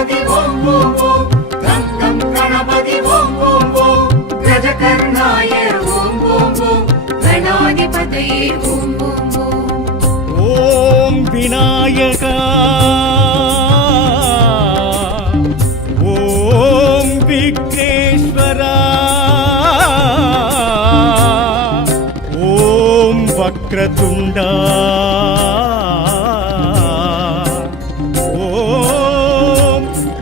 கணபதி ஓம் ஓம் ஓம் கங்கம் கணபதி ஓம் ஓம் ஓம் கஜகர்ணாய ஓம் ஓம் ஓம் கணாதிபதியே ஓம் ஓம் ஓம் ஓம் விநாயகா ஓம் விக்னேஸ்வரா ஓம் வக்ரதுண்டா ஓம்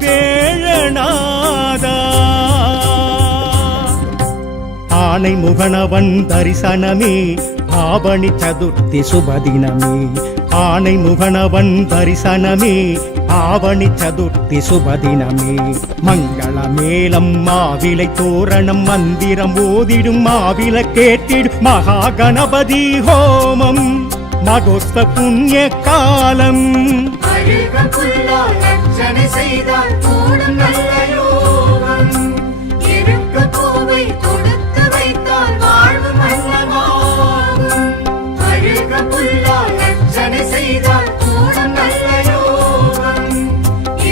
வேழநாதா ஆனை முகனவன் தரிசனமே ஆவணி சதுர்த்தி சுபதினமே ஆனை முகனவன் தரிசனமே ஆவணி சதுர்த்தி சுபதினமே மங்கள மேளம் மாவிலை தோரணம் மந்திரம் ஓதிடும் மாவில கேட்டிடும் மகா கணபதி ஹோமம் மகோஸ்த புண்ணிய காலம் செய்தால் கூடும் நல்ல யோகம் இருக்க பூவை கொடுத்து வைத்தால் வாழ்வு மன்னமாகும் அழுக புல்லால் அர்ச்சனை செய்தால் கூடும் நல்ல யோகம்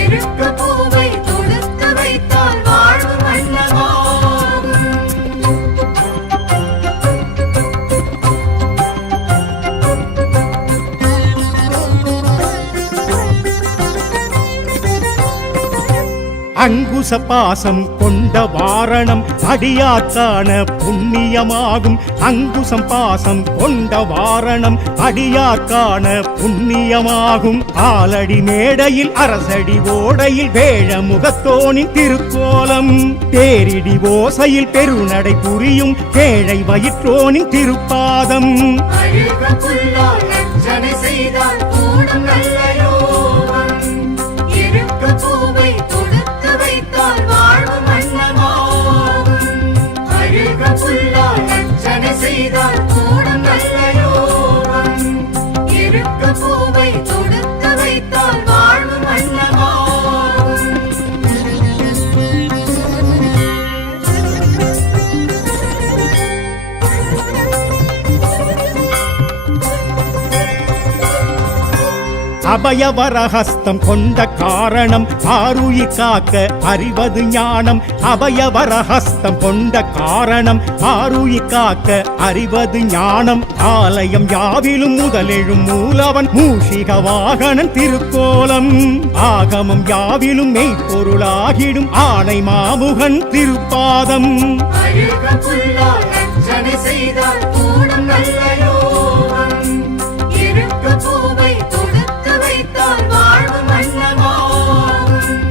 இருக்க பூவை கொடுத்து வைத்தால் வாழ்வு மன்னமாகும் அங்குச பாசம் கொண்ட வாரணம் அடியார்க்கான புண்ணியமாகும் அங்குசம் பாசம் கொண்ட வாரணம் அடியார்க்கான புண்ணியமாகும் ஆலடி மேடையில் அரசடி ஓடையில் வேழ முகத்தோனின் திருக்கோலம் தேரிடி ஓசையில் பெருநடை புரியும் கேழை வயிற்றோனின் திருப்பாதம் செய்தால் கூடும் நல்ல யோகம் இருக்க பூவை கொடுத்து வைத்தால் வாழ்வு மன்னமாகும் அழுக புல்லால் அர்ச்சனை செய்தால் கூடும் நல்ல யோகம் இருக்க பூவை கொடுத்து வைத்தால் வாழ்வு மன்னமாகும் அபயவரஹஸ்தம் கொண்ட காரணம் ஆருயிர் காக்க அறிவது ஞானம் அபயவரஹஸ்தம் கொண்ட காரணம் ஆருயிர் காக்க அறிவது ஞானம் ஆலயம் யாவிலும் முதலெழும் மூலவன் மூஷிக வாகனன் திருக்கோலம் ஆகமம் யாவிலும் மெய்ப்பொருளாகிடும் ஆணை மாமுகன் திருப்பாதம் செய்தால் கூடும் நல்ல யோகம் இருக்க பூவை கொடுத்து வைத்தால் வாழ்வு மன்னமாகும்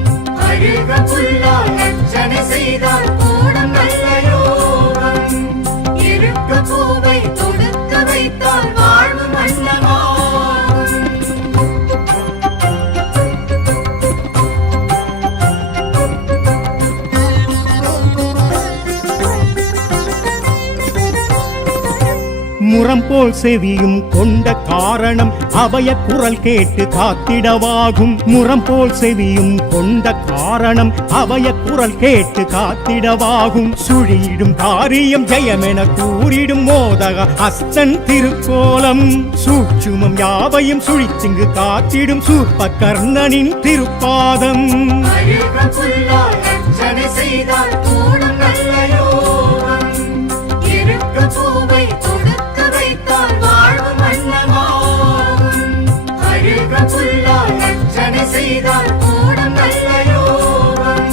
அழுக புல்லால் அர்ச்சனை செய்தால் கூடும் நல்ல யோகம் இருக்க பூவை கொடுத்து வைத்தால் வாழ்வு மன்னமாகும் முரம் போல் செவியும் கொண்ட காரணம் அபய குரல் கேட்டு காத்திடவாகும் முரம் போல் செவியும் கொண்ட காரணம் அபய குரல் கேட்டு காத்திடவாகும் சுழியிடும் காரியம் ஜெயமென கூறிடும் மோதக அஸ்தன் திருக்கோலம் சூட்சுமம் யாவையும் சுழித்திங்கு காத்திடும் சூர்ப கர்ணனின் திருப்பாதம் செய்தால் கூடும் நல்ல யோகம் இருக்க பூவை கொடுத்து வைத்தால் வாழ்வு மன்னமாகும் அழுக புல்லால் அர்ச்சனை செய்தால் கூடும் நல்ல யோகம்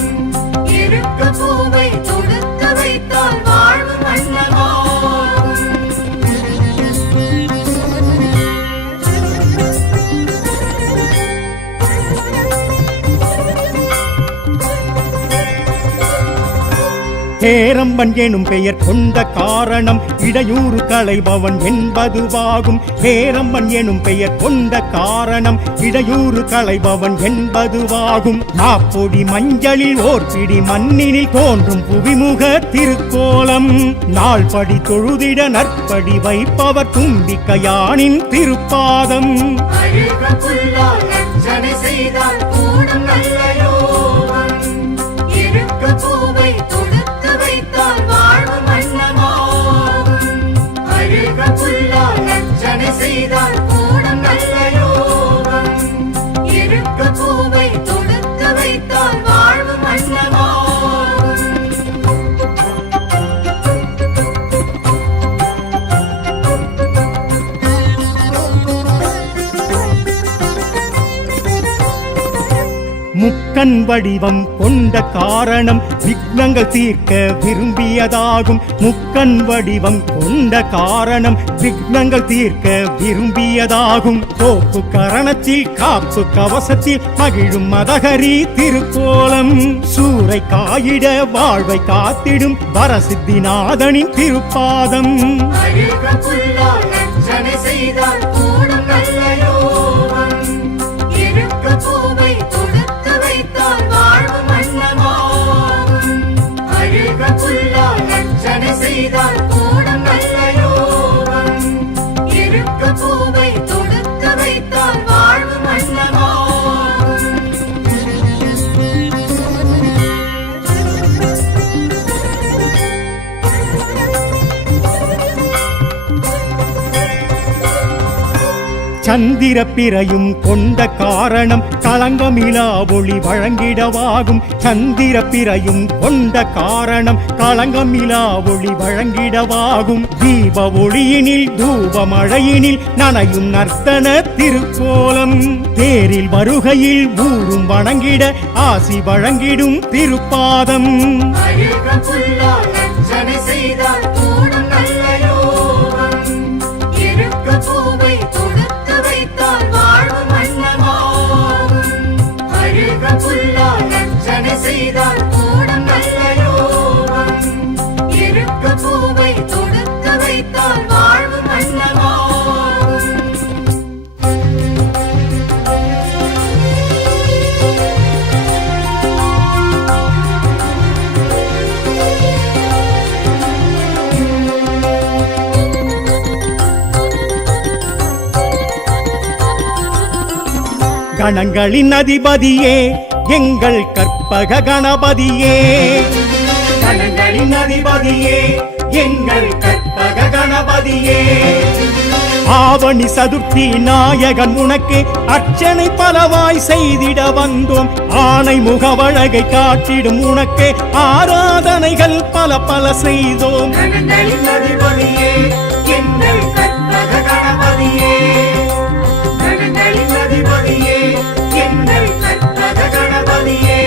இருக்க பூவை கொடுத்து வைத்தால் வாழ்வு மன்னமாகும் ஹேரம்பன் எனும் பெயர் கொண்ட காரணம் இடையூறு களைபவன் என்பதுவாகும் ஹேரம்பன் எனும் பெயர் கொண்ட காரணம் இடையூறு களைபவன் என்பதுவாகும் மாப்பொடி மஞ்சளில் ஓர் பிடி மண்ணினில் தோன்றும் புவிமுக திருக்கோலம் நாள்படி தொழுதிட நற்படி வைப்பவர் தும்பிக்கையானின் திருப்பாதம் செய்தால் கூடும் நல்ல யோகம் இருக்க பூவை கொடுத்து வைத்தால் வாழ்வு மன்னமாகும் அழுக புல்லால் அர்ச்சனை செய்தால் கூடும் நல்ல யோகம் இருக்க பூவை கொடுத்து வைத்தால் முக்கண் வடிவம் கொண்ட காரணம் விக்னங்கள் தீர்க்க விரும்பியதாகும். முக்கண் வடிவம் கொண்ட காரணம் விக்னங்கள் தீர்க்க விரும்பியதாகும். கோப்பு கரணத்தில் காப்பு கவசத்தில் மகிழும் மதகரி திருக்கோலம். சூறை காயிட வாழ்வை காத்திடும் வரசித்திநாதனின் திருப்பாதம். அருக புல்லால் அர்ச்சனை செய்தால் கூடும் நல்ல யோகம். இருக்க பூவை தொடுத்து வைத்தால் வாழ்வு மன்னமாகும். அருக புல்லால் அர்ச்சனை செய்தால் கூடும் நல்ல யோகம். இருக்க பூவை தொடுத்து வைத்தால் வாழ்வு மன்னமாகும். சந்திர பிறையும் கொண்ட காரணம் களங்கமிலா ஒளி வழங்கிடவாகும். சந்திர பிறையும் கொண்ட காரணம் களங்கமிலா ஒளி வழங்கிடவாகும். தீப ஒளியினில் தூப மழையினில் நனையும் நர்த்தன திருக்கோலம். தேரில் வருகையில் ஊரும் வணங்கிட ஆசி வழங்கிடும் திருப்பாதம். அருக புல்லால் அர்ச்சனை செய்தால் கூடும் நல்ல யோகம். இருக்க பூவை தொடுத்து வைத்தால் வாழ்வு மன்னமாகும். அருக புல்லால் அர்ச்சனை செய்தால் கூடும் நல்ல யோகம். இருக்க பூவை தொடுத்து வைத்தால் வாழ்வு மன்னமாகும். கணங்களின் அதிபதியே எங்கள் கற்பக கணபதியே. கணங்களின் அதிபதியே எங்கள் கற்பக கணபதியே. ஆவணி சதுர்த்தி நாயகன் உனக்கு அர்ச்சனை பலவாய் செய்திட வந்தோம். ஆனை முகவழகை காட்டிடும் உனக்கு ஆராதனைகள் பல பல செய்தோம். கணங்களின் அதிபதியே எங்கள் கற்பக கணபதியே. கணங்களின் அதிபதியே எங்கள் கற்பக கணபதியே.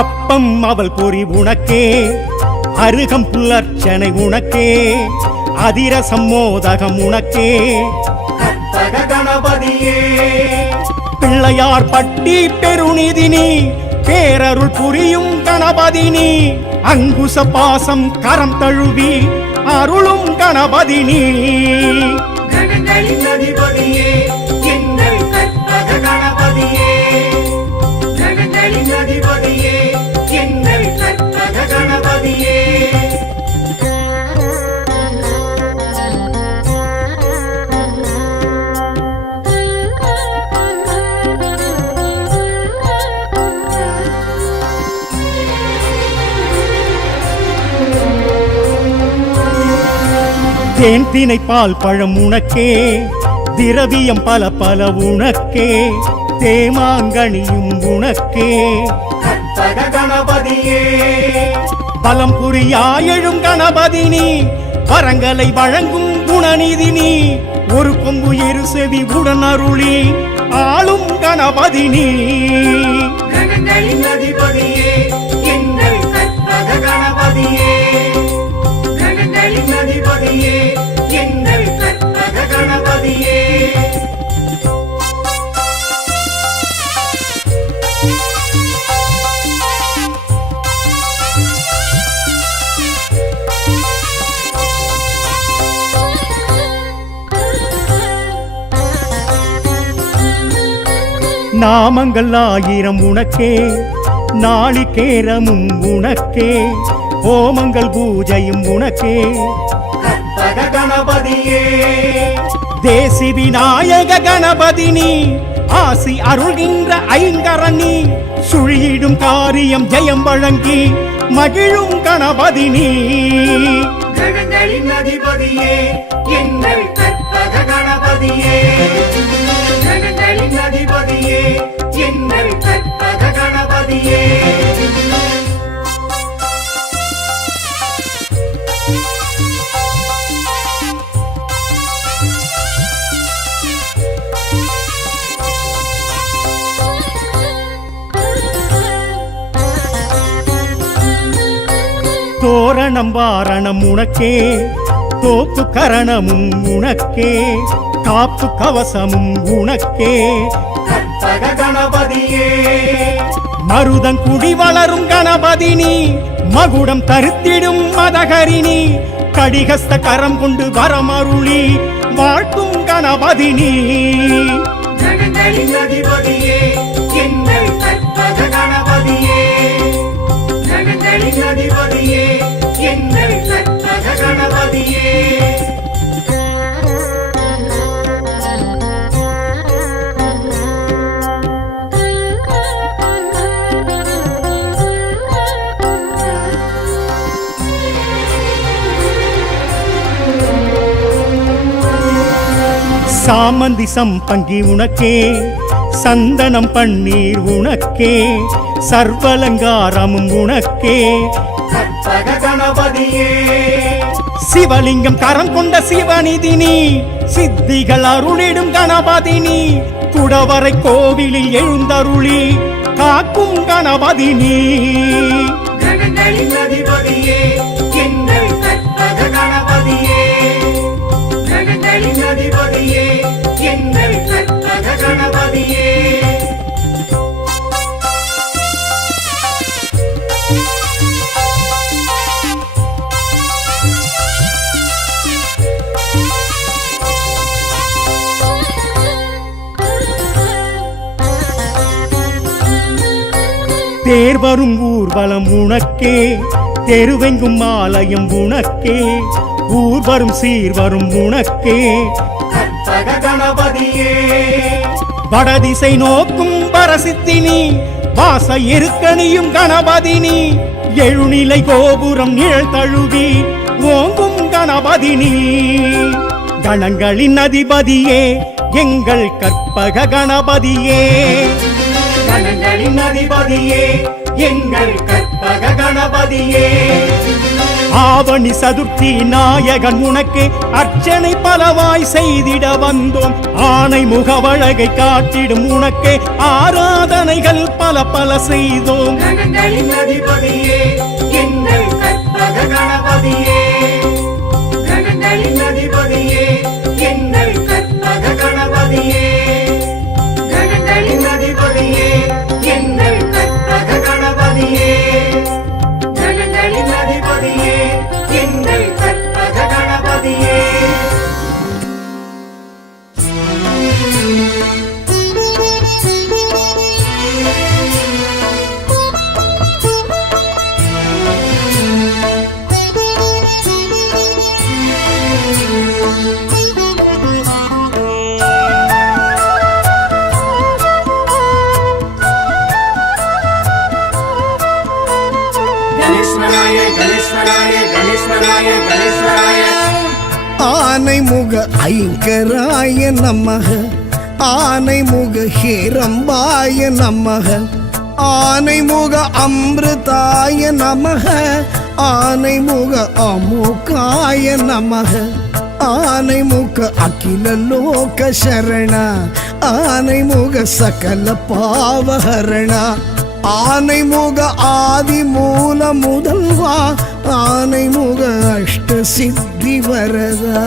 அப்பம் அவள் பொறி உனக்கே, அருகம் புல்லர்ச்சனை உனக்கே, அதிரசம் மோதகம் உனக்கே. கற்பக கணபதியே பிள்ளையார் பட்டி பெருநிதினி பேரருள் புரியும் கணபதினி. அங்குச பாசம் கரம் தழுவி அருளும் கணபதினி. கணங்களின் அதிபதியே எங்கள் கற்பக கணபதியே. கணங்களின் அதிபதியே எங்கள் கற்பக கணபதியே. தேன் தினை பால் பழம் உனக்கே, திரவியம் பல பல உனக்கே, தேமாங்கனியும் உனக்கே. கற்பக கணபதியே பலம் புரியாயெழும் கணபதினி, வரங்களை வழங்கும் குணநிதினி. ஒரு கொம்பு இரு செவி உடன் அருளி ஆளும் கணபதினி. கணங்களின் அதிபதியே எங்கள் கற்பக கணபதியே. கணங்களின் அதிபதியே எங்கள் கற்பக கணபதியே. நாமங்கள் ஆயிரம் உனக்கே, நாளிகேரமும் உனக்கே, ஹோமங்கள் பூஜையும் உனக்கே. கற்பக கணபதியே தேசி விநாயக கணபதினி, ஆசி அருள்கின்ற ஐங்கரணி. சுழியிடும் காரியம் ஜெயம் வழங்கி மகிழும் கணபதினி. கணங்களின் அதிபதியே எங்கள் கற்பக கணபதியே. கணங்களின் அதிபதியே எங்கள் கற்பக கணபதியே தோரணம் வாரணம் உனக்கே தோப்பு கரணமும் உனக்கே காப்பு கவசமும் உனக்கே கற்பக கணபதியே மருதங்குடி வளரும் கணபதி நீ மகுடம் தருத்திடும் மதகரிணி கடிகஸ்த கரம் கொண்டு வரமருளி வாழ்த்தும் கணபதி நீ கணங்களின் அதிபதியே எங்கள் கற்பக கணபதியே கணங்களின் அதிபதியே எங்கள் கற்பக கணபதியே சாமந்தி சம்பங்கி உனக்கே சந்தனம் பன்னீர் உனக்கே சர்வலங்காரமும் உனக்கே கற்பக கணபதியே சிவலிங்கம் கரம் கொண்ட சிவநிதினி சித்திகள் அருளிடும் கணபதினி குடவரை கோவிலில் எழுந்தருளி காக்கும் கணபதினி கணங்களின் அதிபதியே எங்கள் கற்பக கணபதியே கணங்களின் அதிபதியே எங்கள் கற்பக கணபதியே தேர் வரும் ஊர்வலம் உனக்கே தெருவெங்கும் ஆலயம் உனக்கே ஊர் வரும் சீர் வரும் உனக்கே கற்பக கணபதியே வடதிசை நோக்கும் பரசித்தினி வாச இருக்கணியும் கணபதினி எழுநிலை கோபுரம் நிழல் தழுவி ஓங்கும் கணபதினி கணங்களின் அதிபதியே எங்கள் கற்பக கணபதியே கணங்களின் அதிபதியே எங்கள் கற்பக கணபதியே ஆவணி சதுர்த்தி நாயகன் உனக்கு அர்ச்சனை பலவாய் செய்திட வந்தோம் ஆனை முகவழகை காட்டிடும் உனக்கு ஆராதனைகள் பல பல செய்தோம் கணங்களின் அதிபதியே எங்கள் கற்பக கணபதியே கணங்களின் அதிபதியே எங்கள் கற்பக கணபதியே கணங்களின் அதிபதியே எங்கள் கற்பக கணபதியே கணங்களின் அதிபதியே எங்கள் கற்பக கணபதியே கணேஸ்வராய கணேஸ்வராய கணேஸ்வராய கணேஸ்வராய ஆனைமுக ஐங்கராய நமக ஆனைமுக ஹேரம்பாய நமக ஆனைமுக அமிர்தாய நமக ஆனைமுக அமுகாய நமக ஆனைமுக அகில லோக சரண ஆனைமுக சகல பாவஹரண ஆனைமுக ஆதி மூல முதல்வா ஆனைமுக அஷ்ட சித்தி வரதா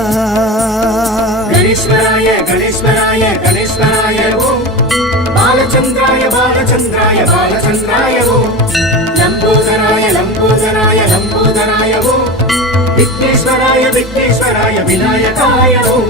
கணேஸ்வராய கணேஸ்வராய கணேஸ்வராய ஓம் பாலச்சந்திராய பாலச்சந்திராய பாலச்சந்திராய ஓம் லம்போதராய லம்போதராய லம்போதராய ஓம் விக்னேஸ்வராய விக்னேஸ்வராய விநாயகாய ஓம்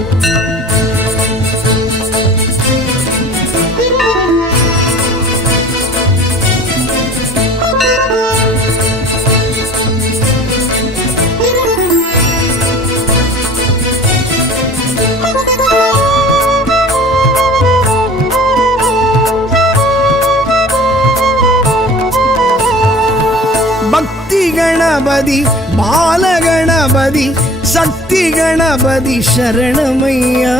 பக்தி கணபதி பாலகணபதி சக்தி கணபதி சரணமையா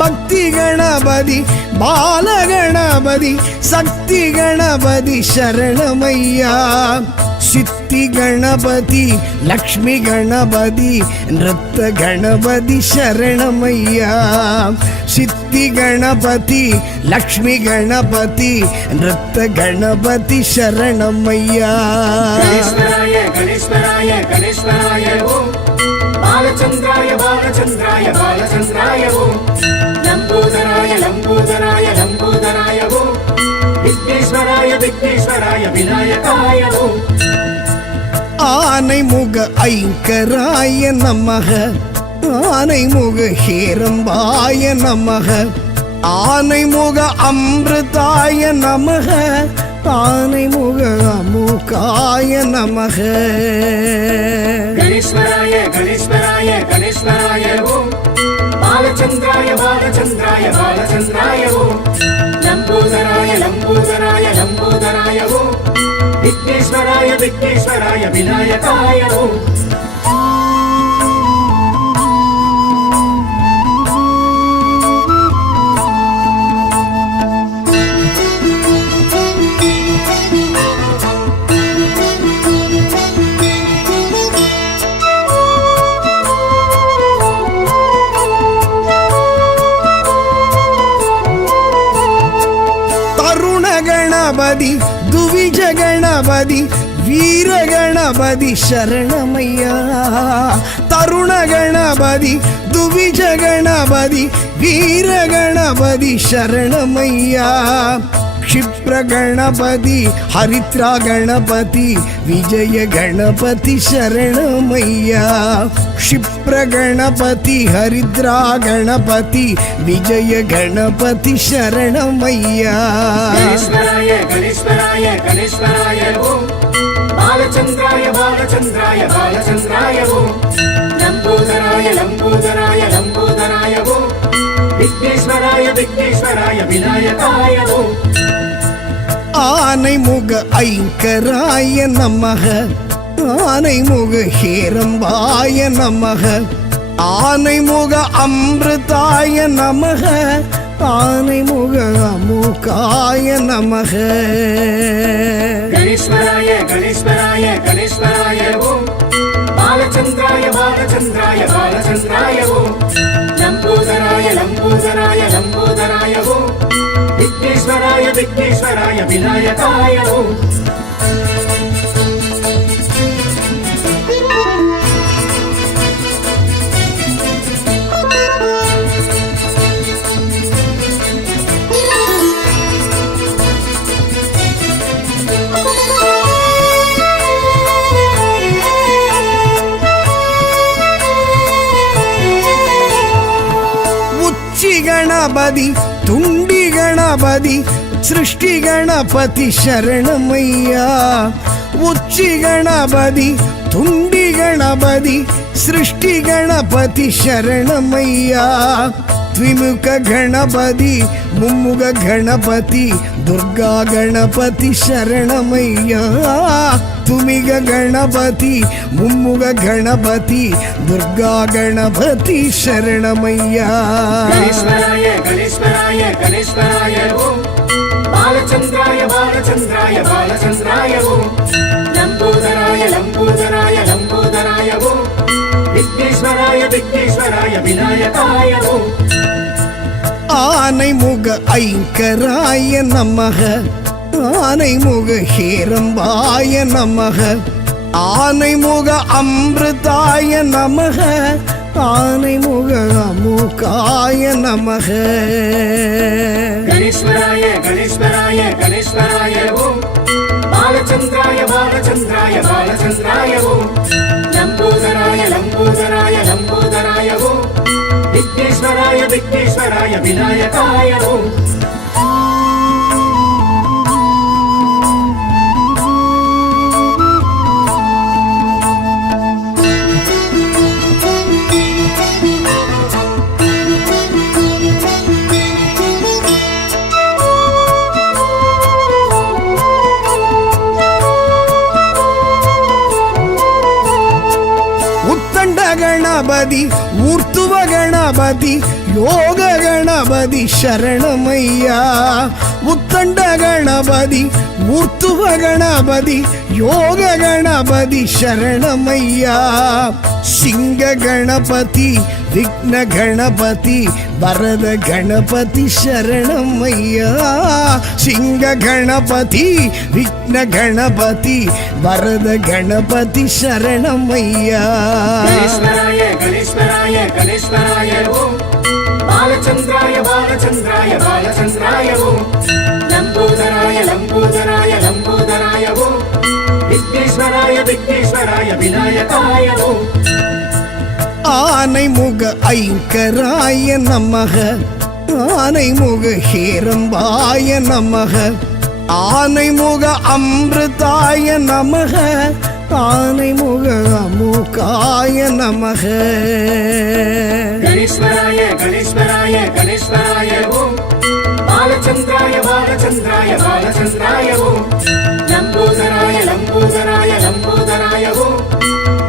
பக்தி கணபதி பால கணபதி சக்தி கணபதி சரணமையா சித்தி கணபதி லக்ஷ்மி கணபதி நிருத்த கணபதி சரணமையா சித்தி கணபதி லக்ஷ்மி கணபதி நிருத்த கணபதி சரணமையா கணேஸ்வராய கணேஸ்வராய கணேஸ்வராய ஓம் பாலச்சந்திராய பாலச்சந்திராய பாலச்சந்திராய ஓம் லம்போதராய லம்போதராய லம்போதராய ஓம் விக்னேஸ்வராய விக்னேஸ்வராய விநாயகாய ஓம் ஆனைமுக ஐங்கராய நமக ஆனைமுக ஹேரம்பாய நமக ஆனைமுக அமிர்தாய நமக ஆனைமுக அமுகாய நமக கணேஸ்வராய கணேஸ்வராய கணேஸ்வராய ஓம் பாலச்சந்திராய பாலச்சந்திராய பாலச்சந்திராய ஓம் லம்போதராய லம்போதராய லம்போதராய ஓம் விக்னேஸ்வராய விக்னேஸ்வராய விநாயகாய ஓம் கணபதி துவிஜ கணபதி வீர கணபதி சரணமையா தருண கணபதி துவிஜ கணபதி வீர கணபதி சரணமையா क्षिप्र गणपति हरिद्रा गणपति विजय गणपति शरणमय्या क्षिप्र गणपति हरिद्रा गणपति विजय गणपति शरणमय्या गणेश्वराय गणेश्वराय गणेश्वराय ओम बालचंद्राय बालचंद्राय बालचंद्राय ओम लंबोदराय लंबोदराय लंबोदराय ओम विघ्नेश्वराय विघ्नेश्वराय विनायकाय ओम ஆனைமுக ஐங்கராய நமக ஆனைமுக ஹேரம்பாய நமக ஆனைமுக அமிர்தாய நமக ஆனைமுக அமுகாய நமக गणेश्वराय गणेश्वराय गणेश्वराय ओम बालचंद्राय बालचंद्राय बालचंद्राय ओम लंबोदराय लंबोदराय लंबोदराय ओम विघ्नेश्वराय विघ्नेश्वराय विनायकाय ओम गणपति तुंडी गणपति सृष्टि गणपति शरणमय्या उच्ची गणपति तुंडी गणपति सृष्टि गणपति शरणमय्या द्विमुख गणपति मुम्मुख गणपति दुर्गा गणपति शरणमय्या तुमिग गणपति मुम्मुख गणपति दुर्गा गणपति शरणमय्या गणेश्वराय गणेश्वराय गणेश्वराय ओम बालचंद्राय बालचंद्राय बालचंद्राय ओम लंबोदराय लंबोदराय लंबोदराय ओम विघ्नेश्वराय विघ्नेश्वराय विनायकाय ओम ஆனைமுக ஐங்கராய நமக ஆனைமுக ஹேரம்பாய நமக ஆனைமுக அமிர்தாய நமக ஆனைமுக அமுகாய நமக गणेश्वराय गणेश्वराय गणेश्वराय ओम बालचंद्राय बालचंद्राय बालचंद्राय ओम लंबोदराय लंबोदराय लंबोदराय ओम विघ्नेश्वराय विघ्नेश्वराय विनायकाय ओम கணபதி ஊர்த்துவ கணபதி யோக கணபதி சரணமையா உத்தண்ட கணபதி ஊர்த்துவ கணபதி யோக கணபதி சரணமையா சிங்க கணபதி விக்ன கணபதி வரத கணபதி சரணமையா சிங்க கணபதி விக்ன கணபதி வரத கணபதி சரணமையா கணேஸ்வராய கணேஸ்வராய கணேஸ்வராய ஓம் பாலச்சந்திராய பாலச்சந்திராய பாலச்சந்திராய ஓம் லம்போதராய லம்போதராய லம்போதராய ஓம் விக்னேஸ்வராய விக்னேஸ்வராய விநாயகாய ஓம் ஆனைமுக ஐங்கராய நமக ஆனைமுக ஹேரம்பாய நமக ஆனைமுக அமிர்தாய நமக ஆனைமுக அமுகாய நமக கணேஸ்வராய கணேஸ்வராய கணேஸ்வராய ஓம் பாலச்சந்திராய பாலச்சந்திராய பாலச்சந்திராய ஓம் லம்போதராய லம்போதராய லம்போதராய ஓம்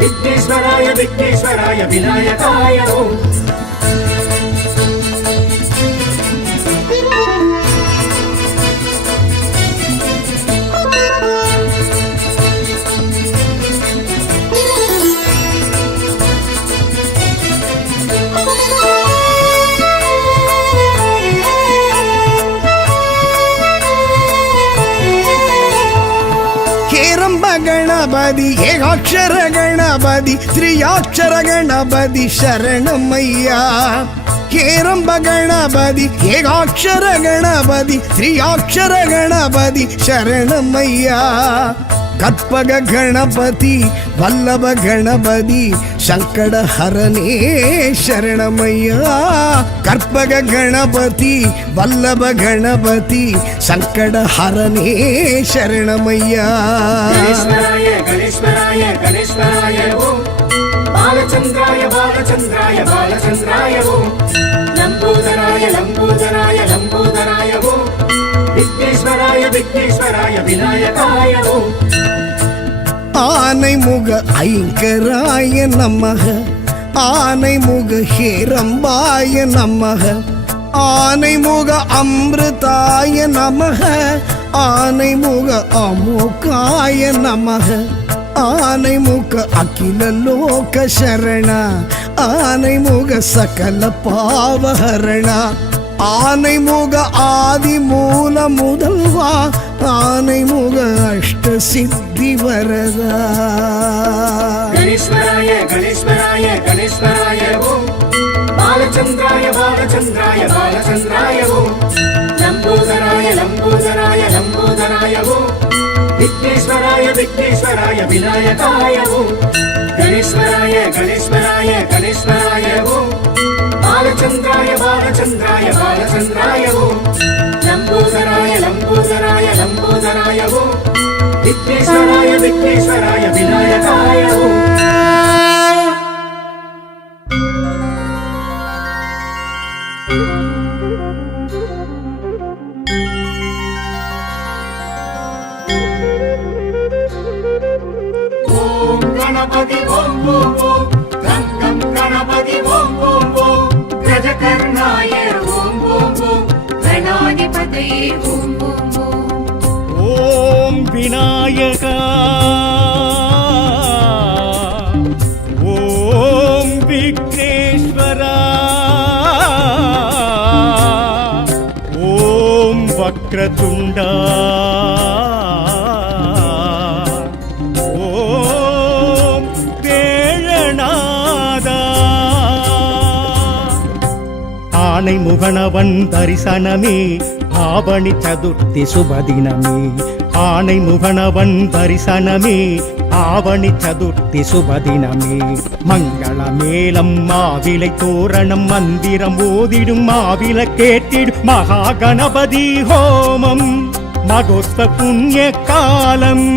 விக்னேஸ்வராய விக்னேஸ்வராய விநாயகாய ஓம் கணபதி ஏகாட்சர கணபதி திரியாட்சர கணபதி சரணமையா ஹேரம்ப கணபதி ஏகாட்சர கணபதி திரியாட்சர கணபதி சரணமையா கற்பக கணபதி வல்லப கணபதி சங்கட ஹரணே சரணமையா கற்பக கணபதி வல்லப கணபதி சங்கட ஹரணே சரணமையா கணேஸ்வராய கணேஸ்வராய கணேஸ்வராய ஓம் பாலச்சந்திராய பாலச்சந்திராய பாலச்சந்திராய ஓம் லம்போதராய லம்போதராய லம்போதராய ஓம் விக்னேஸ்வராய விக்னேஸ்வராய விநாயகாய ஓம் ஆனைமுக ஐங்கராய நமக ஆனைமுக ஹேரம்பாய நமக ஆனைமுக அமிர்தாய நமக ஆனைமுக அமுகாய நமக ஆனைமுக அகில லோக சரண ஆனைமுக சகல பாவஹரண ஆனைமுக ஆதி மூல முதல்வா ஆனைமுக அஷ்ட சித்தி வரதா கணேஸ்வராய கணேஸ்வராய கணேஸ்வராய ஓம் பாலச்சந்திராய பாலச்சந்திராய பாலச்சந்திராய ஓம் லம்போதராய லம்போதராய லம்போதராய ஓம் விக்னேஸ்வராய விக்னேஸ்வராய விநாயகாய ஓம் கணேஸ்வராய கணேஸ்வராய கணேஸ்வராய ஓம் பாலச்சந்திராய பாலச்சந்திராய பாலச்சந்திராய ஓம் லம்போதராய லம்போதராய லம்போதராய ஓம் விக்னேஸ்வராய விக்னேஸ்வராய விநாயகாய ஓம் ஓம் கணபதி ஓம் ஓம் ஓம் கங்கம் கணபதி ஓம் ஓம் ஓம் கஜகர்ணாய ஓம் ஓம் ஓம் கணாதிபதியே ஓம் ஓம் ஓம் ஓம் விநாயகா ஓம் விக்னேஸ்வரா ஓம் வக்ரதுண்டா ஓம் வேழநாதா ஆனை முகனவன் தரிசனமே ஆவணி சதுர்த்தி சுபதினமே ஆனை முகனவன் தரிசனமே ஆவணி சதுர்த்தி சுபதினமே மங்கள மேளம் மாவிலை தோரணம் மந்திரம் ஓதிடும் மாவில கேட்டிடும் மகா கணபதி ஹோமம் மகோஸ்த புண்ணிய காலம்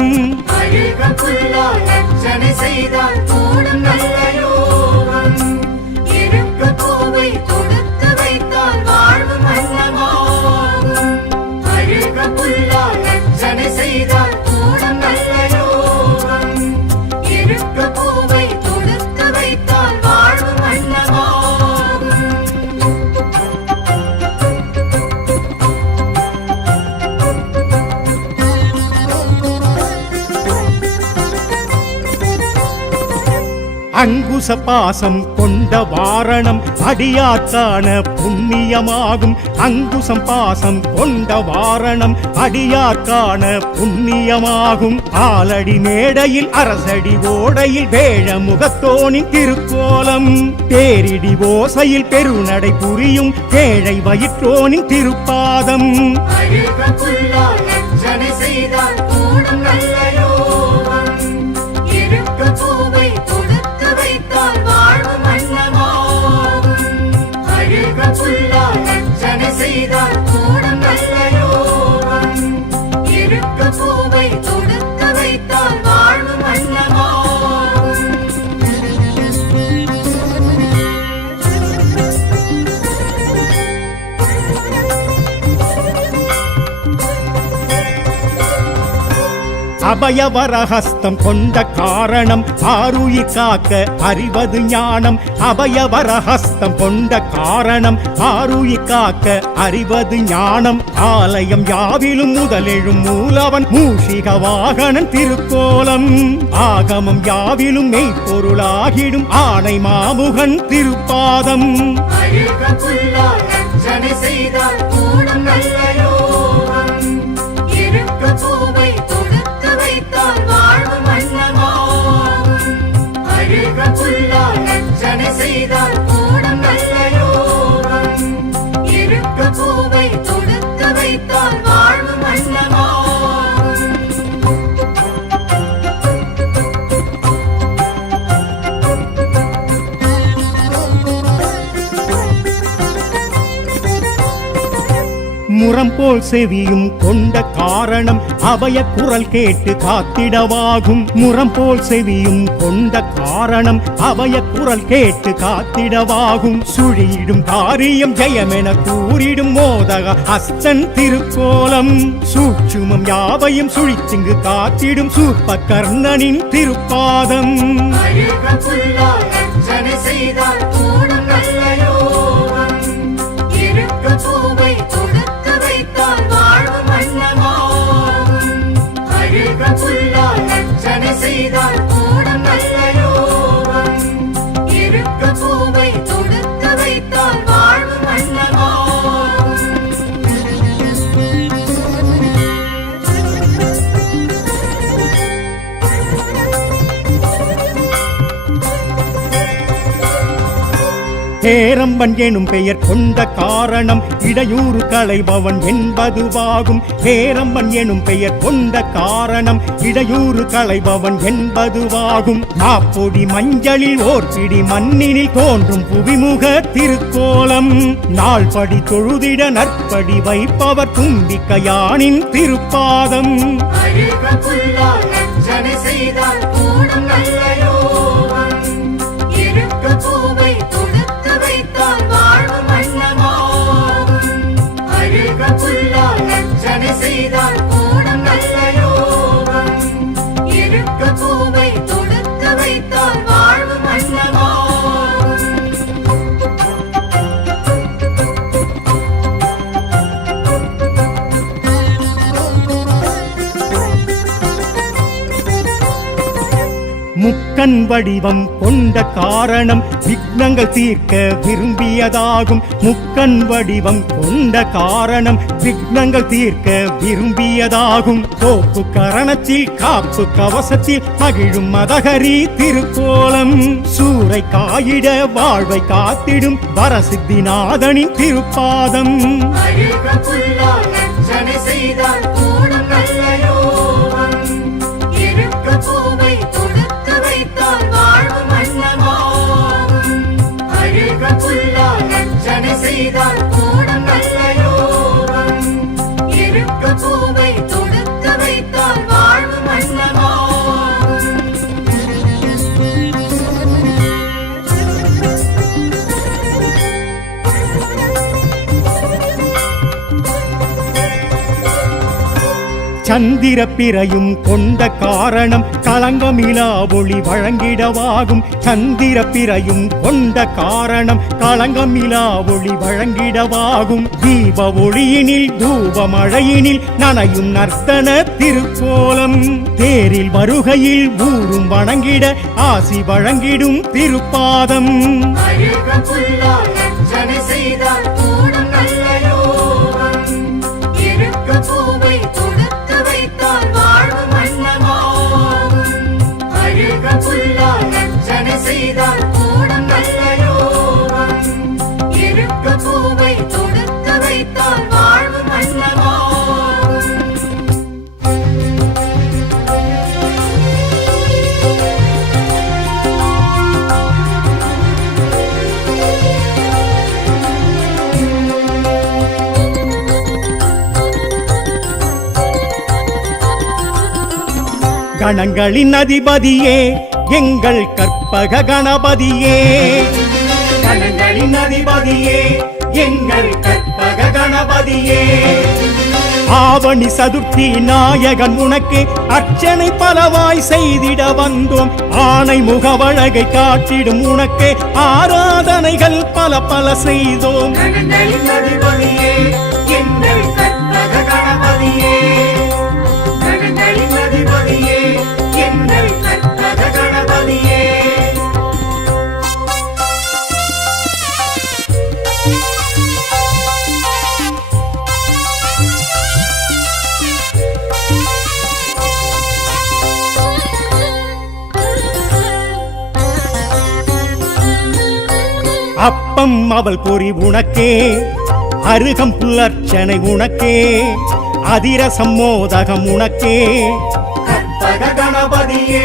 அழுக புல்லா லட்சணை செய்தால் கூடும் நல்ல யோகம் இருக்க பூவை கொடுத்து வைத்தால் வாழ்வு மன்னமாகும் அழுக புல்லா லட்சணை செய்தால் கூடும் நல்ல யோகம் இருக்க பூவை கொடுத்து வைத்தால் அங்குச பாசம் கொண்ட வாரணம் அடியார்க்கான புண்ணியமாகும். அங்குசம் பாசம் கொண்ட வாரணம் அடியார்க்கான புண்ணியமாகும். ஆலடி மேடையில் அரசடி ஓடையில் வேழ முகத்தோனின் திருக்கோலம். பேரிடி ஓசையில் பெருநடை புரியும் ஏழை வயிற்றோனின் திருப்பாதம். அழுக புல்லால் அர்ச்சனை செய்தால் கூடும் நல்ல யோகம். இருக்க பூவை கொடுத்து வைத்தால் வாழ்வு மன்னமாகும். அழுக புல்லால் அர்ச்சனை செய்தால் கூடும் நல்ல யோகம். இருக்க பூவை கொடுத்து வைத்தால் வாழ்வு மன்னமாகும். அபயவரஹஸ்தம் கொண்ட காரணம் ஆருயிர் காக்க அறிவது ஞானம். அபயவரஹஸ்தம் கொண்ட காரணம் ஆருயிர் காக்க அறிவது ஞானம். ஆலயம் யாவிலும் முதலெழும் மூலவன் மூஷிக வாகனன் திருக்கோலம். ஆகமம் யாவிலும் மெய்ப்பொருளாகிடும் ஆணை மாமுகன் திருப்பாதம். அழுக புல்லால் அர்ச்சனை செய்தால் கூடும் நல்ல யோகம். இருக்க பூவை கொடுத்து வைத்தால் வாழ்வு மன்னமாகும். அழுக புல்லால் அர்ச்சனை செய்தால் கூடும் நல்ல யோகம். இருக்க பூவை கொடுத்து வைத்தால் வாழ்வு மன்னமாகும். முரம் போல் செவியும் கொண்ட காரணம் அபய குரல் கேட்டு காத்திடவாகும். முரம் போல் செவியும் கொண்ட காரணம் அபய குரல் கேட்டு காத்திடவாகும். சுழியிடும் காரியம் ஜெயமென கூறிடும் மோதக அஸ்தன் திருக்கோலம். சூட்சுமம் யாவையும் சுழித்திங்கு காத்திடும் சூப்ப கர்ணனின் திருப்பாதம். அழுக புல்லால் அர்ச்சனை செய்தால் கூடும் நல்ல யோகம். இருக்க பூவை கொடுத்து வைத்தால் வாழ்வு மன்னமாகும். அழுக புல்லால் அர்ச்சனை செய்தால் கூடும் நல்ல யோகம். இருக்க பூவை கொடுத்து வைத்தால் வாழ்வு மன்னமாகும். ஹேரம்பன் எனும் பெயர் கொண்ட காரணம் இடையூறு களைபவன் என்பதுவாகும். ஹேரம்பன் எனும் பெயர் கொண்ட காரணம் இடையூறு களைபவன் என்பதுவாகும். மாப்பொடி மஞ்சளில் ஓர் பிடி மண்ணினில் தோன்றும் புவிமுக திருக்கோலம். நாள்படி தொழுதிட நற்படி வைப்பவர் தும்பிக்கையானின் திருப்பாதம். அழுக புல்லால் அர்ச்சனை செய்தால் கூடும் நல்ல யோகம். இருக்க பூவை கொடுத்து வைத்தால் வாழ்வு மன்னமாகும். அழுக புல்லால் அர்ச்சனை செய்தால் கூடும் நல்ல யோகம். இருக்க பூவை கொடுத்து வைத்தால் வாழ்வு மன்னமாகும். முக்கன் வடிவம் கொண்ட காரணம் விக்னங்கள் தீர்க்க விரும்பியதாகும். முக்கன் வடிவம் கொண்ட காரணம் விக்னங்கள் தீர்க்க விரும்பியதாகும். தோப்பு கரணத்தில் காப்பு கவசத்தில் மகிழும் மதகரி திருக்கோலம். சூறை காயிட வாழ்வை காத்திடும் வரசித்திநாதனின் திருப்பாதம். அழுக புல்லால் அர்ச்சனை செய்தால் கூடும் நல்ல யோகம். இருக்க பூவை கொடுத்து வைத்தால் வாழ்வு மன்னமாகும். அழுக புல்லால் அர்ச்சனை செய்தால் கூடும் நல்ல யோகம். இருக்க பூவை கொடுத்து வைத்தால் வாழ்வு மன்னமாகும். சந்திர பிறையும் கொண்ட காரணம் களங்கமிலா ஒளி வழங்கிடவாகும். சந்திர பிறையும் கொண்ட காரணம் களங்கமிலா ஒளி வழங்கிடவாகும். தீப ஒளியினில் தூப மழையினில் நனையும் நர்த்தன திருக்கோலம். தேரில் வருகையில் ஊரும் வணங்கிட ஆசி வழங்கிடும் திருப்பாதம். அழுகம் புல்லால் அர்ச்சனை செய்தால் கூடும் நல்ல யோகம். இருக்க பூவை தொடுத்து வைத்தால் வாழ்வு மன்னமாகும். அழுகம் புல்லால் அர்ச்சனை செய்தால் கூடும் நல்ல யோகம். இருக்க பூவை தொடுத்து வைத்தால் வாழ்வு மன்னமாகும். கணங்களின் அதிபதியே எங்கள் கற்பக கணபதியே. கணங்களின் அதிபதியே எங்கள் கற்பக கணபதியே. ஆவணி சதுர்த்தி நாயகன் உனக்கு அர்ச்சனை பலவாய் செய்திட வந்தோம். ஆனை முகவழகை காட்டிடும் உனக்கு ஆராதனைகள் பல பல செய்தோம். கணங்களின் அதிபதியே எங்கள் கற்பக கணபதியே. கணங்களின் அதிபதியே எங்கள் கற்பக கணபதியே. அப்பம் அவள் பொறி உனக்கே, அருகம் புல்லர்ச்சனை உனக்கே, அதிரசம் மோதகம் உனக்கே. கற்பக கணபதியே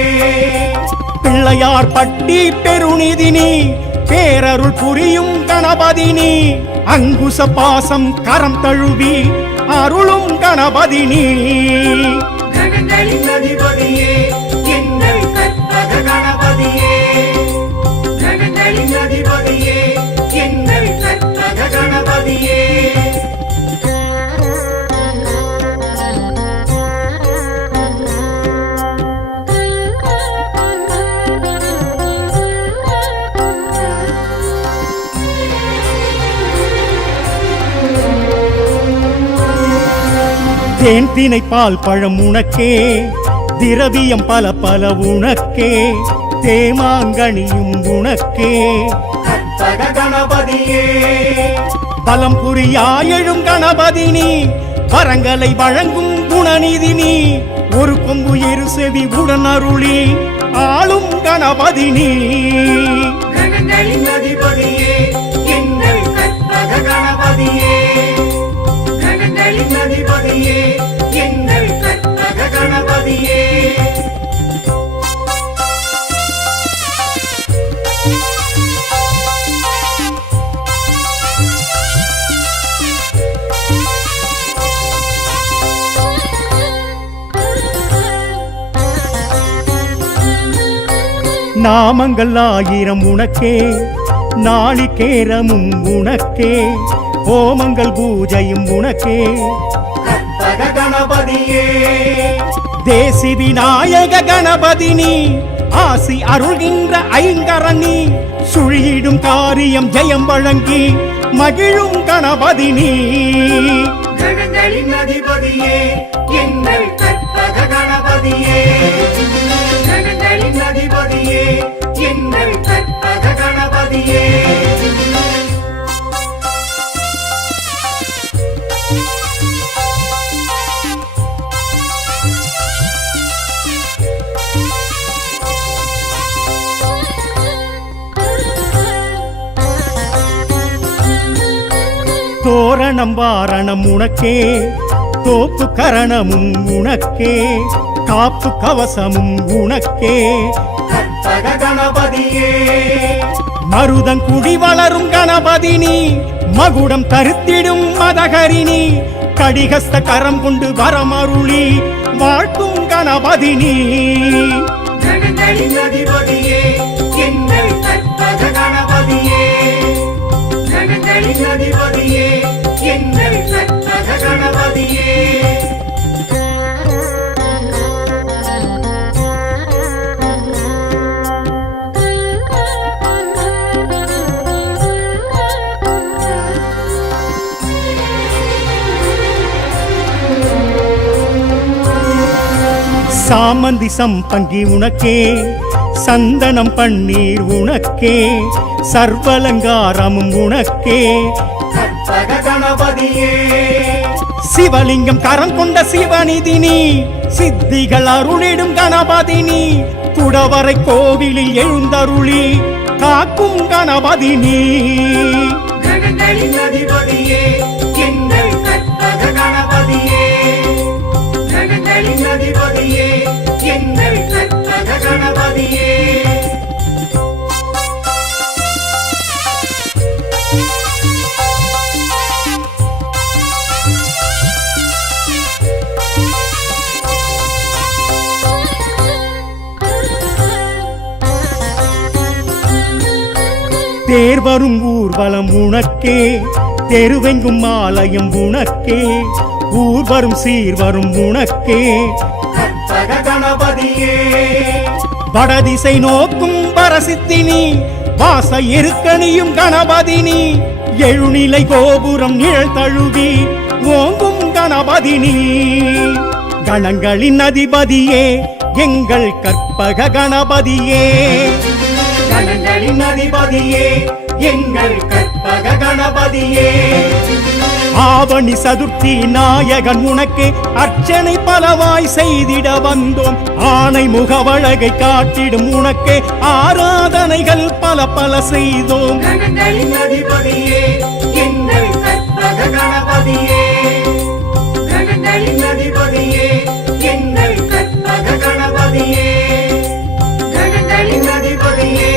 பிள்ளையார் பட்டி பெருநிதினி, பேரருள் புரியும் கணபதினி. அங்குச பாசம் கரம் தழுவி அருளும் கணபதினி. கணங்களின் அதிபதியே எங்கள் கற்பக கணபதியே. கணங்களின் அதிபதியே எங்கள் கற்பக கணபதியே. தேன் தினை பால் பழம் உனக்கே, திரவியம் பல பல உனக்கே, தேமாங்கனியும் உனக்கே. கற்பக கணபதியே பலம் புரியாயெழும் கணபதினி, வரங்களை வழங்கும் குணநிதினி. ஒரு கொம்பு இரு செவி உடன் அருளி ஆளும் கணபதினி. கணங்களின் அதிபதியே எங்கள் கற்பக கணபதியே. கணங்களின் அதிபதியே எங்கள் கற்பக கணபதியே. நாமங்கள் ஆயிரம் உனக்கே, நாளிகேரமும் உனக்கே, ஹோமங்கள் பூஜையும் உனக்கே. கற்பக கணபதியே தேசி விநாயக கணபதினி, ஆசி அருள்கின்ற ஐங்கரணி. சுழியிடும் காரியம் ஜெயம் வழங்கி மகிழும் கணபதினி. கணங்களின் அதிபதியே எங்கள் கற்பக கணபதியே. கணங்களின் அதிபதியே எங்கள் கற்பக கணபதியே. தோரணம் வாரணம் உனக்கே, தோப்பு கரணமும் உனக்கே, காப்பு கவசமும் உனக்கே. கற்பக கணபதியே மருதங்குடி வளரும் கணபதினி, மகுடம் தருத்திடும் மதகரிணி. கடிகஸ்த கரம் கொண்டு வரமருளி வாழ்த்தும் கணபதினி. கணங்களின் அதிபதியே எங்கள் கற்பக கணபதியே. கணங்களின் அதிபதியே எங்கள் கற்பக கணபதியே. சாமந்தி சம்பங்கி உனக்கே, சந்தனம் பன்னீர் உனக்கே, சர்வலங்காரமும் உனக்கே. கற்பக கணபதியே சிவலிங்கம் கரம் கொண்ட சிவநிதினி, சித்திகள் அருளிடும் கணபதினி, குடவரை கோவிலில் எழுந்தருளி காக்கும் கணபதினி. கணங்களின் அதிபதியே எங்கள் கற்பக கணபதியே, கணங்களின் அதிபதியே எங்கள் கற்பக கணபதியே. தேர் வரும் ஊர்வலம் உனக்கே, தெருவெங்கும் ஆலயம் உனக்கே, ஊர் வரும் சீர் வரும் உனக்கே. கற்பக கணபதியே வடதிசை நோக்கும் பரசித்தினி, வாச இருக்கணியும் கணபதினி, எழுநிலை கோபுரம் நிழல் தழுவி ஓங்கும் கணபதினி. கணங்களின் அதிபதியே எங்கள் கற்பக கணபதியே, கணங்களின் அதிபதியே எங்கள் கற்பக கணபதியே. ஆவணி சதுர்த்தி நாயகன் உனக்கு அர்ச்சனை பலவாய் செய்திட வந்தோம், ஆனை முகவழகை காட்டிடும் உனக்கு ஆராதனைகள் பல பல செய்தோம். கணங்களின் அதிபதியே எங்கள் கற்பக கணபதியே, கணங்களின் அதிபதியே எங்கள் கற்பக கணபதியே, கணங்களின் அதிபதியே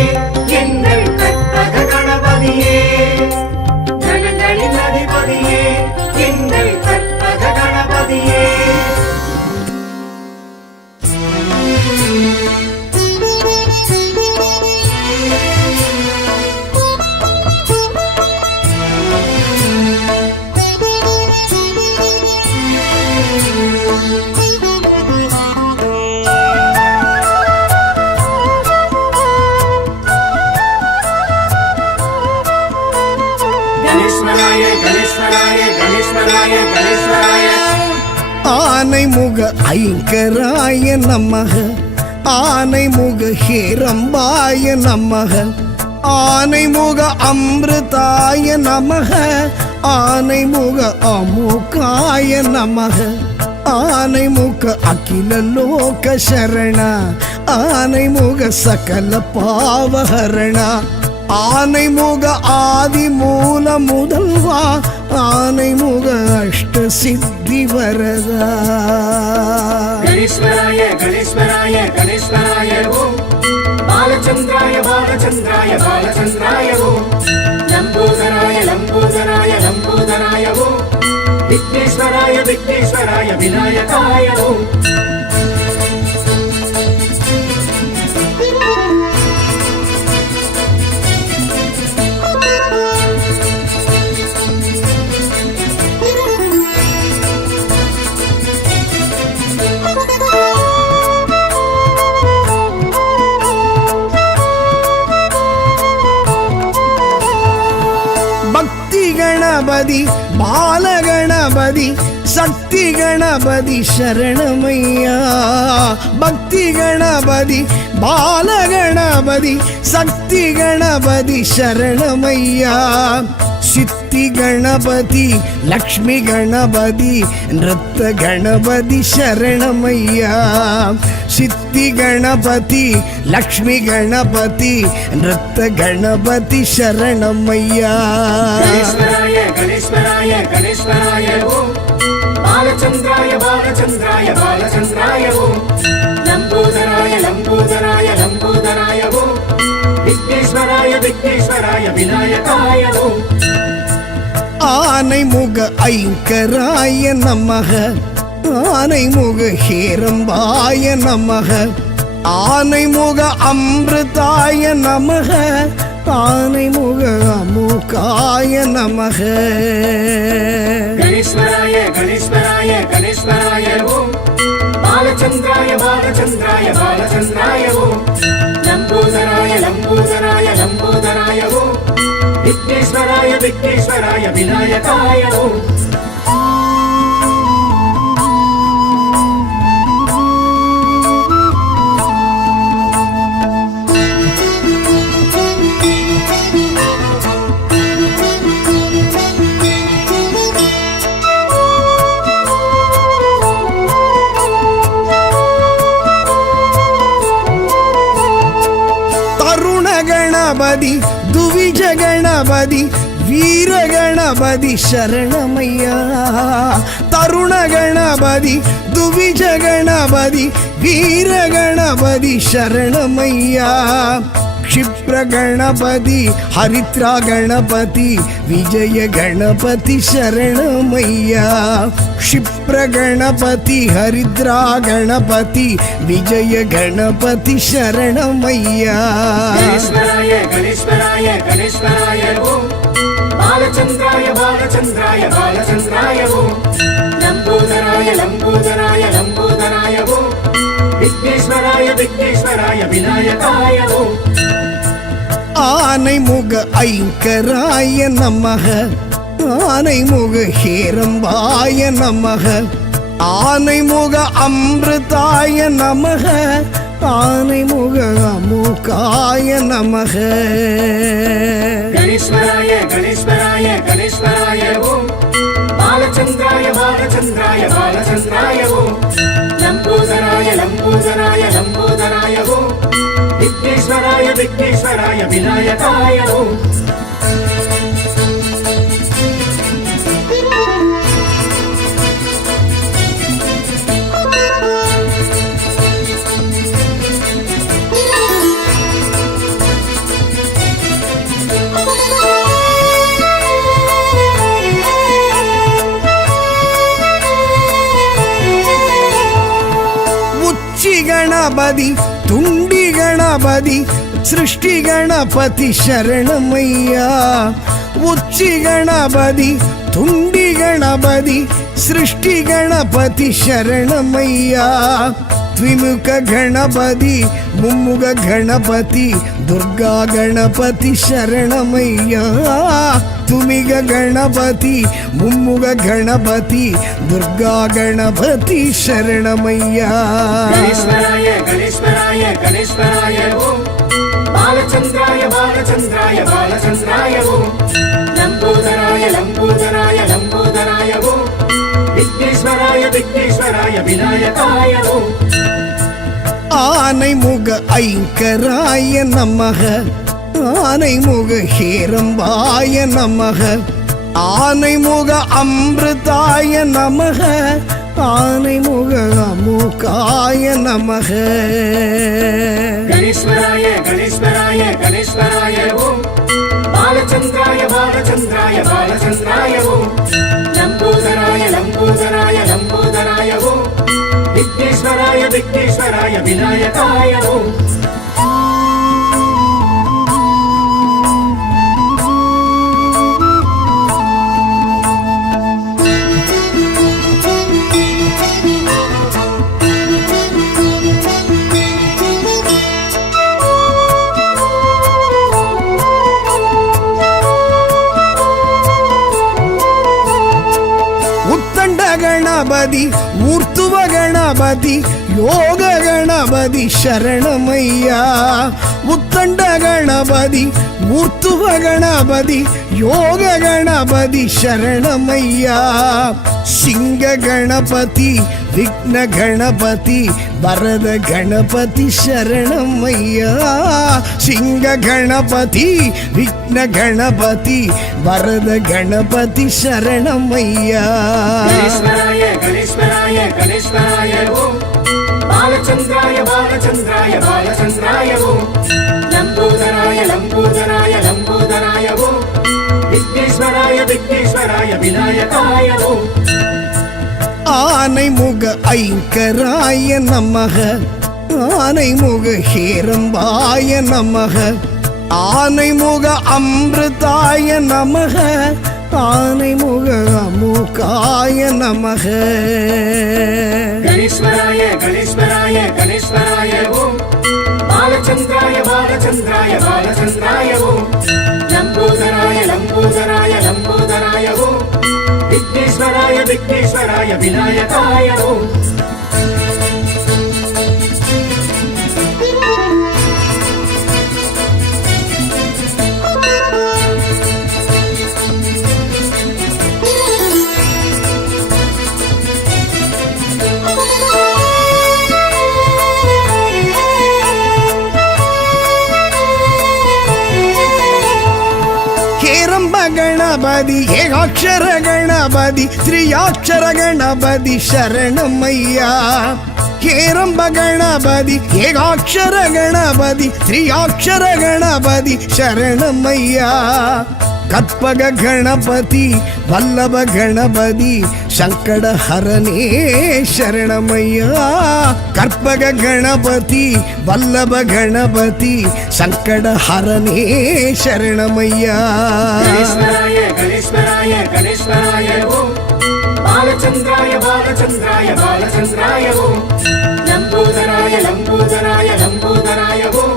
எங்கள் கற்பக கணபதியே, கணங்களின் அதிபதியே எங்கள் கற்பக கணபதியே. கணேஸ்வராய கணேஸ்வராய கணேஸ்வராய கணேஸ்வராய. ஆனைமுக ஐங்கராய நமக, ஆனைமுக ஹேரம்பாய நமக, ஆனைமுக அமிர்தாய நமக, ஆனைமுக அமுகாய நமக, ஆனைமுக அகில லோக சரண, ஆனைமுக சகல பாவஹரண, ஆனைமுக ஆதி மூல முதல்வா, ஆனைமுக அஷ்ட சித்தி வரதா. கணேஸ்வராய கணேஸ்வராய கணேஸ்வராய ஓம், பாலச்சந்திராய பாலச்சந்திராய பாலச்சந்திராய ஓம், லம்போதராய லம்போதராய லம்போதராய ஓம், விக்னேஸ்வராய விக்னேஸ்வராய விநாயகாய ஓம். பக்தி கணபதி பாலகணபதி சக்தி கணபதி சரணமையா, பக்தி கணபதி பாலகணபதி சக்தி கணபதி சரணமையா, சித்தி கணபதி லக்ஷ்மி கணபதி நிருத்த கணபதி சரணமையா, சித்தி கணபதி லக்ஷ்மி கணபதி நிருத்த கணபதி சரணமையா. கணேஸ்வராய கணேஸ்வராய கணேஸ்வராய ஓம், பாலச்சந்திராய பாலச்சந்திராய பாலச்சந்திராய ஓம், லம்போதராய லம்போதராய லம்போதராய ஓம், விக்னேஸ்வராய விக்னேஸ்வராய விநாயகாய ஓம். ஆனைமுக ஐங்கராய நமக, ஆனைமுக ஹேரம்பாய நமக, ஆனைமுக அமிர்தாய நமக, ஆனைமுக அமுகாய நமக. கணேஸ்வராய கணேஸ்வராய கணேஸ்வராய ஓம், பாலச்சந்திராய பாலச்சந்திராய பாலச்சந்திராய ஓம், லம்போதராய லம்போதராய லம்போதராய ஓம், விக்னேஸ்வராய விக்னேஸ்வராய விநாயகாய ஓம். ಗಣಪತಿ ದುವಿಜ ಗಣಪತಿ ವೀರ ಗಣಪತಿ ಶರಣಮಯ್ಯ ತರುಣ ಗಣಪತಿ ದುವಿಜ ಗಣಪತಿ ವೀರ ಗಣಪತಿ ಶರಣಮಯ್ಯ ಕ್ಷಿಪ್ರ ಗಣಪತಿ ಹರಿತ್ರ ಗಣಪತಿ ವಿಜಯ ಗಣಪತಿ ಶರಣಮಯ್ಯ ಕ್ಷಿಪ್ರ ಗಣಪತಿ ಹರಿದ್ರ ಗಣಪತಿ ವಿಜಯ ಗಣಪತಿ ಶರಣಮಯ್ಯ ಗಣೇಶ್ವರಾಯ ಗಣೇಶ್ವರಾಯ ಗಣೇಶ್ವರಾಯ ಓಂ ಬಾಲಚಂದ್ರಾಯ ಬಾಲಚಂದ್ರಾಯ ಬಾಲಚಂದ್ರಾಯ ಓಂ ಲಂಬೋದರಾಯ ಲಂಬೋದರಾಯ ಲಂಬೋದರಾಯ ಓಂ ವಿಘ್ನೇಶ್ವರಾಯ ವಿಘ್ನೇಶ್ವರಾಯ ವಿನಾಯಕಾಯ ಓಂ ஆனை முக ஐங்கராய நமக ஆனை முக ஹேரம்பாய நமக ஆனை முக அமிர்தாய நமக ஆனை முக அமுகாய நமக ಗಣೇಶ್ವರಾಯ ಗಣೇಶ್ವರಾಯ ಗಣೇಶ್ವರಾಯ ಓಂ ಬಾಲಚಂದ್ರಾಯ ಬಾಲಚಂದ್ರಾಯ ಬಾಲಚಂದ್ರಾಯ ಓಂ ಲಂಬೋದರಾಯ ಲಂಬೋದರಾಯ ಲಂಬೋದರಾಯ ಓಂ ವಿಘ್ನೇಶ್ವರಾಯ ವಿಘ್ನೇಶ್ವರಾಯ ವಿನಾಯಕಾಯ ಓಂ உச்சி கணபதி துண்டி கணபதி சிருஷ்டி கணபதி சரணமையா உச்சி கணபதி துண்டி கணபதி சிருஷ்டி கணபதி சரணமையா த்விமுக கணபதி மும்முக கணபதி துர்கா கணபதி சரணமையா துமிக கணபதி மும்முக கணபதி துர்கா கணபதி சரணமையா ಗಣೇಶ್ವರಾಯ ಗಣೇಶ್ವರಾಯ ಗಣೇಶ್ವರಾಯ ಓಂ ಬಾಲಚಂದ್ರಾಯ ಬಾಲಚಂದ್ರಾಯ ಬಾಲಚಂದ್ರಾಯ ಓಂ ಲಂಬೋದರಾಯ ಲಂಬೋದರಾಯ ಲಂಬೋದರಾಯ ಓಂ ವಿಘ್ನೇಶ್ವರಾಯ ವಿಘ್ನೇಶ್ವರಾಯ ವಿನಾಯಕಾಯ ಓಂ ஆனை முக ஐங்கராய நமக ஆனை முக ஹேரம்பாய நமக ஆனை முக அமிர்தாய நமக ஆனை முக அமுகாய நமக ಗಣೇಶ್ವರಾಯ ಗಣೇಶ್ವರಾಯ ಗಣೇಶ್ವರಾಯ ಓಂ ಬಾಲಚಂದ್ರಾಯ ಬಾಲಚಂದ್ರಾಯ ಬಾಲಚಂದ್ರಾಯ ಓಂ ಲಂಬೋದರಾಯ ಲಂಬೋದರಾಯ ಲಂಬೋದರಾಯ ಓಂ ವಿಘ್ನೇಶ್ವರಾಯ ವಿಘ್ನೇಶ್ವರಾಯ ವಿನಾಯಕಾಯ ಓಂ ಗಣಪತಿ ಊರ್ತುವ ಗಣಪತಿ ಯೋಗ ಗಣಪತಿ ಶರಣಮಯ್ಯ ಉತ್ತಂಡ ಗಣಪತಿ ಊರ್ತುವ ಗಣಪತಿ ಯೋಗ ಗಣಪತಿ ಶರಣಮಯ್ಯ ಸಿಂಗ ಗಣಪತಿ ವಿಘ್ನ ಗಣಪತಿ ವರದ ಗಣಪತಿ ಶರಣಮಯ್ಯ ಸಿಂಗ ಗಣಪತಿ ವಿಘ್ನ ಗಣಪತಿ ವರದ ಗಣಪತಿ ಶರಣಮಯ್ಯ ಗಣೇಶ್ವರಾಯ ಗಣೇಶ್ವರಾಯ ಗಣೇಶ್ವರಾಯ ಓಂ ಬಾಲಚಂದ್ರಾಯ ಬಾಲಚಂದ್ರಾಯ ಬಾಲಚಂದ್ರಾಯ ಓಂ ಲಂಬೋದರಾಯ ಲಂಬೋದರಾಯ ಲಂಬೋದರಾಯ ಓಂ ವಿಘ್ನೇಶ್ವರಾಯ ವಿಘ್ನೇಶ್ವರಾಯ ವಿನಾಯಕಾಯ ಓಂ ஆனை முக ஐங்கராய நமக ஆனை முக ஹேரம்பாய நமக ஆனை முக அமிர்தாய நமக ஆனை முக அமுகாய நமக ಗಣೇಶ್ವರಾಯ ಗಣೇಶ್ವರಾಯ ಗಣೇಶ್ವರಾಯ ಓಂ ಬಾಲಚಂದ್ರಾಯ ಬಾಲಚಂದ್ರಾಯ ಬಾಲಚಂದ್ರಾಯ ಓಂ ಲಂಬೋದರಾಯ ಲಂಬೋದರಾಯ ಲಂಬೋದರಾಯ ಓಂ ವಿಘ್ನೇಶ್ವರಾಯ ವಿಘ್ನೇಶ್ವರಾಯ ವಿನಾಯಕಾಯ ಓಂ கணபதி ஏகாட்சர கணபதி திரியாட்சர கணபதி சரணமையா ஹேரம்ப கணபதி ஏகாட்சர கணபதி திரியாட்சர கணபதி சரணமையா கற்பக கணபதி வல்லப கணபதி சங்கட ஹரணே சரணமையா கற்பக கணபதி வல்லப கணபதி சங்கட ஹரணே சரணமையா கணேஸ்வராய கணேஸ்வராய கணேஸ்வராய ஓம் பாலச்சந்திராய பாலச்சந்திராய பாலச்சந்திராய ஓம் லம்போதராய லம்போதராய லம்போதராய ஓம்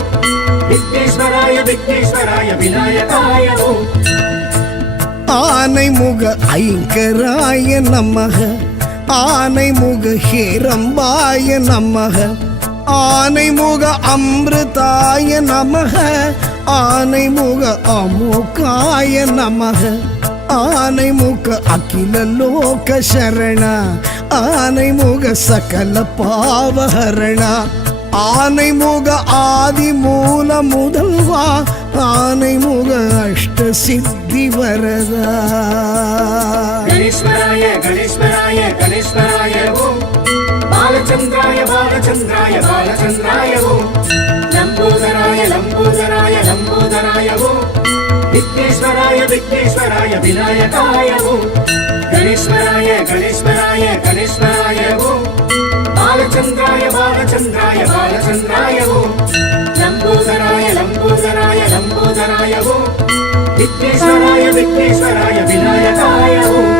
விக்னேஸ்வராய விக்னேஸ்வராய விநாயகாய ஓம் ஆனை முக ஐங்கராய நமக ஆனை முக ஹேரம்பாய நமக ஆனை முக அமிர்தாய நமக ஆனை முக அமுகாய நமக ஆனை முக அகில லோக சரண ஆனை முக சகல பாவஹரண ஆனை முக ஆதி மூல முதல்வா ஆனை முக அஷ்ட சித்தி வரதா கணேஸ்வராய கணேஸ்வராய கணேஸ்வராய ஓம் பாலச்சந்திராய பாலச்சந்திராய பாலச்சந்திராய ஓம் லம்போதராய லம்போதராய லம்போதராய ஓம் விக்னேஸ்வராய விக்னேஸ்வராய விநாயகாய ஓம் கணேஸ்வராய கணேஸ்வராய கணேஸ்வராய ஓம் பாலச்சந்திராய பாலச்சந்திராய பாலச்சந்திராய ஓம் லம்போதராய லம்போதராய லம்போதராய ஓம் விக்னேஸ்வராய விக்னேஸ்வராய விநாயகாய ஓம்